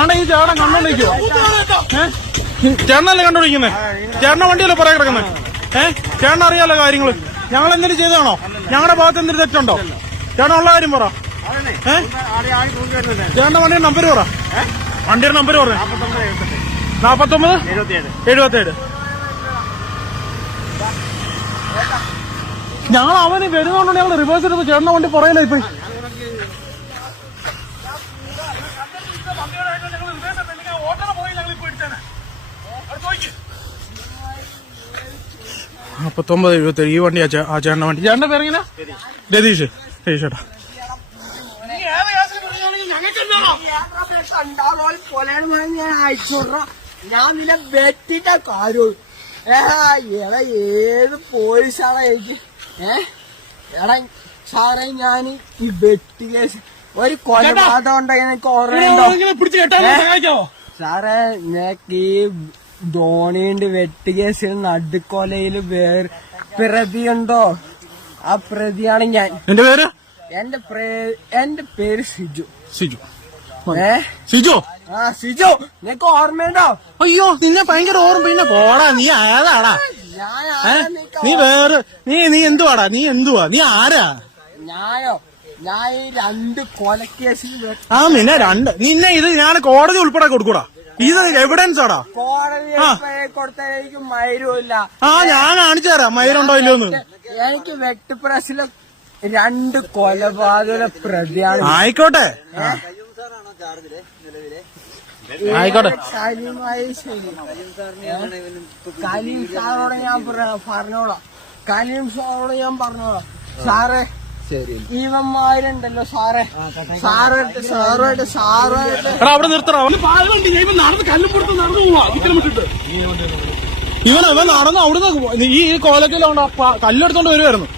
ആണ്ടെ ഈ ചേട്ടൻ കണ്ടോണ്ടിരിക്കുവോ? ചേട്ടനല്ലേ കണ്ടോണ്ടിരിക്കുന്നേ? ചേട്ടന്റെ വണ്ടിയല്ലേ പുറകെ കിടക്കുന്നത്? ചേട്ടൻ അറിയാലോ കാര്യങ്ങള്. ഞങ്ങൾ എന്തെങ്കിലും ചെയ്തതാണോ? ഞങ്ങളുടെ ഭാഗത്ത് എന്തെങ്കിലും തെറ്റുണ്ടോ? ചേട്ടൻ ഉള്ള കാര്യം പറ. ചേട്ടന്റെ വണ്ടിയുടെ നമ്പർ പറ. വണ്ടിയുടെ നമ്പർ പറ. 4977. ഞങ്ങൾ അവന് വരുന്നോണ്ട് ഞങ്ങൾ റിവേഴ്സ് എടുത്ത് ചേട്ടന്റെ വണ്ടി പുറകില്ല ഇപ്പൊ. $49.77 ഈ വണ്ടി ആ ചേട്ടന്റെ വണ്ടി. ചേട്ടന്റെ പേരെങ്ങനെ? രതീഷ്. ചേട്ടാ ഞാൻ നിന്നെ വെട്ടിട്ട കാര്യം. എടാ ഏത് പോലീസാണ് എനിക്ക്? എടാ സാറേ ഞാൻ ഈ വെട്ടി കേസ് ഒരു കൊലപാതകം ഉണ്ടെങ്കിൽ എനിക്ക് ഓർമ്മയുണ്ടോ സാറേ? നിനക്ക് ഈ ധോണിയുണ്ട് വെട്ടി കേസിൽ നടുക്കൊലയില് പ്രതിയുണ്ടോ? ആ പ്രതിയാണ് ഞാൻ. എന്റെ പേര് സിജു. സിജു സിജു നിനക്ക് ഓർമ്മയുണ്ടോ? അയ്യോ നിന്നെ ഭയങ്കര ഓർമ്മ. പിന്നെ പോടാ, നീ ഏതാടാ? നീ വേറെ നീ എന്തുവാടാ? നീ ആരാ? ഞാൻ ഈ 2 കൊലക്കേസിൽ നിന്നെ ഇത് ഞാൻ കോടതി ഉൾപ്പെടെ കൊടുക്കൂടാ. ഇത് എവിഡൻസ് ആടാ. കോടതി കൊടുത്തതിലേക്ക് മൈരുമില്ല. ഞാൻ കാണിച്ചു തരാം മൈരുണ്ടോ ഇല്ലോന്ന്. എനിക്ക് വെട്ടുപ്രസിലെ 2 കൊലപാതക പ്രതിയാണ്. ആയിക്കോട്ടെ. കലീം സാറോട് ഞാൻ പറഞ്ഞോളാം. സാറേ ഇവന്മാരുണ്ടല്ലോ സാറേ, സാറുമായിട്ട് അവിടെ നിർത്തണം. ഇവൻ നടന്ന് അവിടുന്ന് ഈ കോലക്കല്ലോണ്ട് കല്ലെടുത്തോണ്ട് വരുമായിരുന്നു.